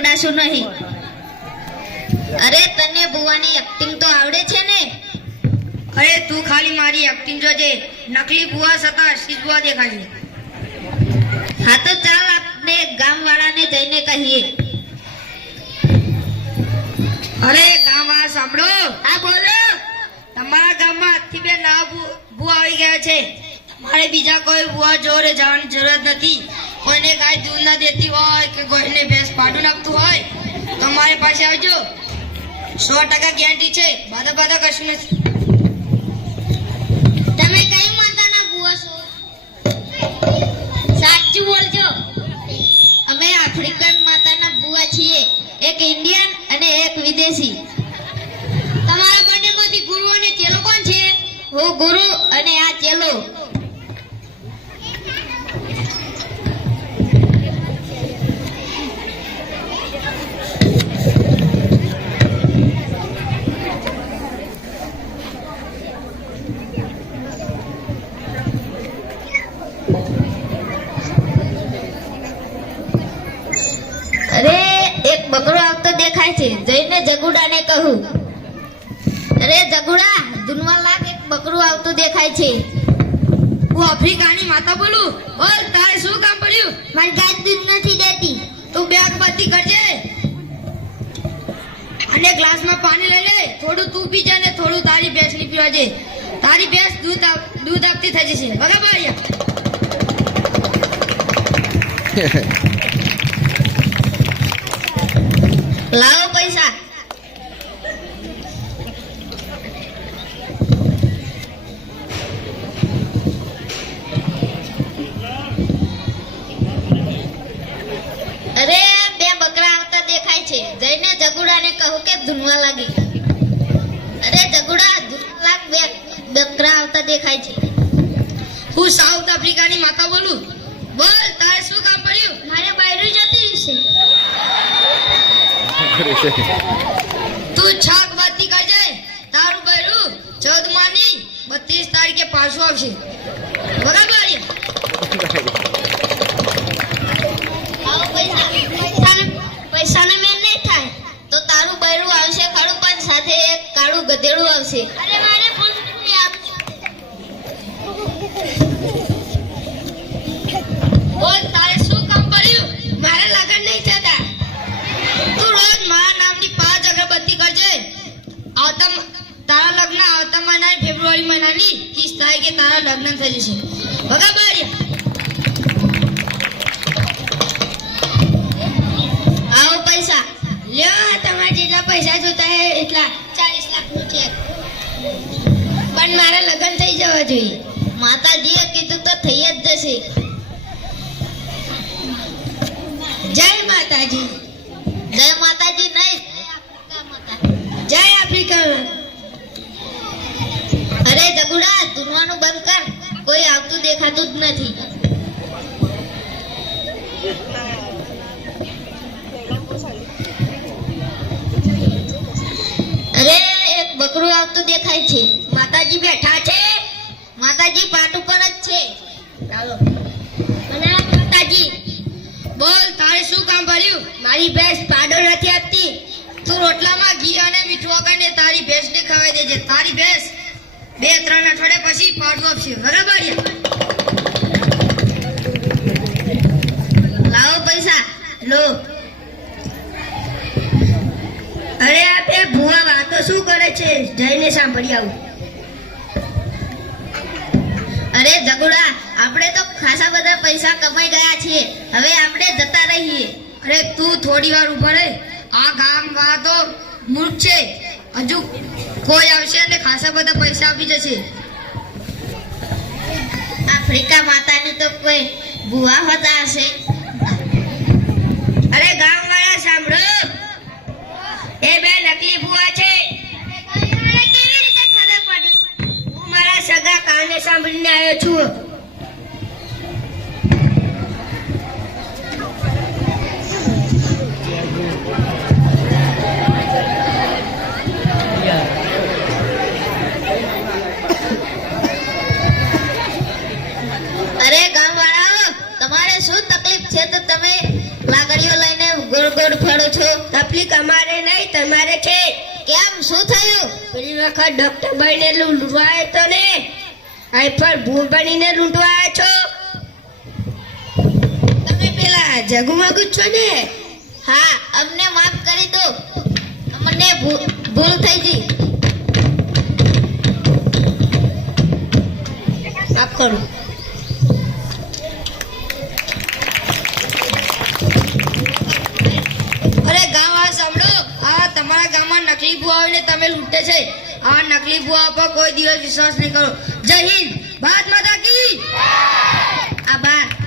પકડાશું નહીં. અરે તને બુવાની એક્ટિંગ તો આવડે છે ને? અરે તું ખાલી મારી એક્ટિંગ જોજે, નકલી બુવા છતાં અસલી બુવા દેખાય છે. હા તો ચાલ આપણે ગામવાળાને જઈને કહીએ. અરે ગામવાળા સાંભળો. હા બોલો. તમારા ગામમાં આજથી બે નવા બુવા આવી ગયા છે. મારે બીજા કોઈ બુવા જોડે જવાની જરૂરત નથી. કોઈને ગાય દૂધ ના દેતી હોય કે કોઈને ભેંસ પાડું નાખતું હોય તો મારી પાસે આવજો. 100% ગેરંટી છે. બાધા કશું નથી. તમે કઈ માતાના બુવા છો? સાચું બોલજો. અમે આફ્રિકન માતાના બુવા છીએ, એક ઇન્ડિયન અને એક વિદેશી. તમારા બંનેમાંથી ગુરુ અને ચેલો કોણ છે? હું ગુરુ અને આ ચેલો. અરે એક બકરો આવતો દેખાય છે, જઈને જગુડાને કહું. અરે જગુડા, ધૂનમાં લાગ, એક બકરું આવતું દેખાય છે. હું આફ્રિકાની માતા બોલું. બોલ, તારે શું કામ પડ્યું? મને ગાય દૂધ નથી દેતી. તું બે અગરબત્તી કરજે અને ગ્લાસમાં પાણી લઈ લે. થોડું તું પીજે ને થોડું તારી ભેંસને પીવાજે. તારી ભેંસ દૂધ આપતી થઈ જશે. બરાબર? લાવો પૈસા. અરે બે બકરા આવતા દેખાય છે, જઈને જગુડાને કહું કે ધૂનવા લાગી. અરે જગુડા, ધૂનવા લાગ, બે બકરા આવતા દેખાય છે. હું સાઉથ આફ્રિકાની માતા બોલું. બોલ, તારે શું કામ પડ્યું? મારે બૈરું જતી રહેશે. તું છાક બાતી કરજે. તારું બૈરું 14 માની 32 તારીખે પાછું આવશે. બરાબર? આવો પૈસાને મેં નહીં થાય તો તારું બૈરું આવશે ખરું, પણ સાથે એક કાળું ગધેડું આવશે. અરે મારે 5 રૂપિયા આપજો. બોલ, તારે શું કામ પડ્યું? મારે લગન નહીં થતા. તું રોજ મારા નામની 5 અગરબત્તી કરજે. તારા લગ્ન આવતા મહિના ફેબ્રુઆરી મહિનાની 30 તારીખે તારા લગ્ન થઈ જશે. બરાબર? આવો પૈસા લ્યો, તમારે જેટલા પૈસા જોતા હે એટલા. 40 લાખનું ચેક. પણ મારા લગ્ન થઈ જવા જોઈએ. માતાજીએ કીધું તો થઈ જ જશે. જય માતાજી. જય માતાજી નહીં, જય આફ્રિકા. અરે જગુડા, ધૂનવાનું બંધ કર, કોઈ આવતું દેખાતું જ નથી. અરે એક બકરું આવતું દેખાય છે. માતાજી બેઠા છે. માતાજી પાટ ઉપર જ છે. ચાલો મને માતાજી. બોલ, તારે શું કામ પડ્યું? મારી ભેંસ પાડો નથી આપતી. તું રોટલામાં ઘી અને મીઠું વગાડીને તારી ભેંસને ખવાઈ દેજે. તારી ભેંસ 2-3 અઠવાડિયા પછી પાડું આપશે. બરાબર? લાવો પૈસા લો. અરે આ બે ભૂવા વાતો શું કરે છે? જઈને સાંભળી આવું. અરે જગુડા, આપણે તો ખાસા બધા પૈસા કમાઈ ગયા છીએ, હવે આપણે જતા રહીએ. અરે તું થોડી વાર ઉભા રહે. આ ગામ વાળા તો મૂર્ખ છે. હજુ કોઈ આવશે અને ખાસા બધા પૈસા આપી જશે. આફ્રિકા માતાની તો કોઈ બુવા હોતા હશે. અરે ગામ વાળા સાંભળો, એ બે નકલી બુવા છે. કેવી રીતે ખબર પડી? હું મારા સગા કાને સાંભળીને આવ્યો છું. છે તો તમે લાકડીઓ લઈને ગોળ ગોળ ફરો છો? તકલીફ અમારે નહીં તમારે છે. કેમ શું થયું? પેલી વખત ડોક્ટર બનીને લૂંટવાય તો ને અહીં પર ભૂ બનીને લૂંટવાયા છો. તમે પેલા જગુમગુ છો ને? હા, અમને માફ કરી દો. અમને ભૂલ થઈ ગઈ. માફ કરો. અરે ગામવાળા સાંભળો, આ તમારા ગામમાં નકલી ભૂવા આવીને તમે લૂંટે છે. આ નકલી ભૂવા પર કોઈ દિવસ વિશ્વાસ નહીં કરો. જય હિન્દ. ભારત માતા કી. આભાર.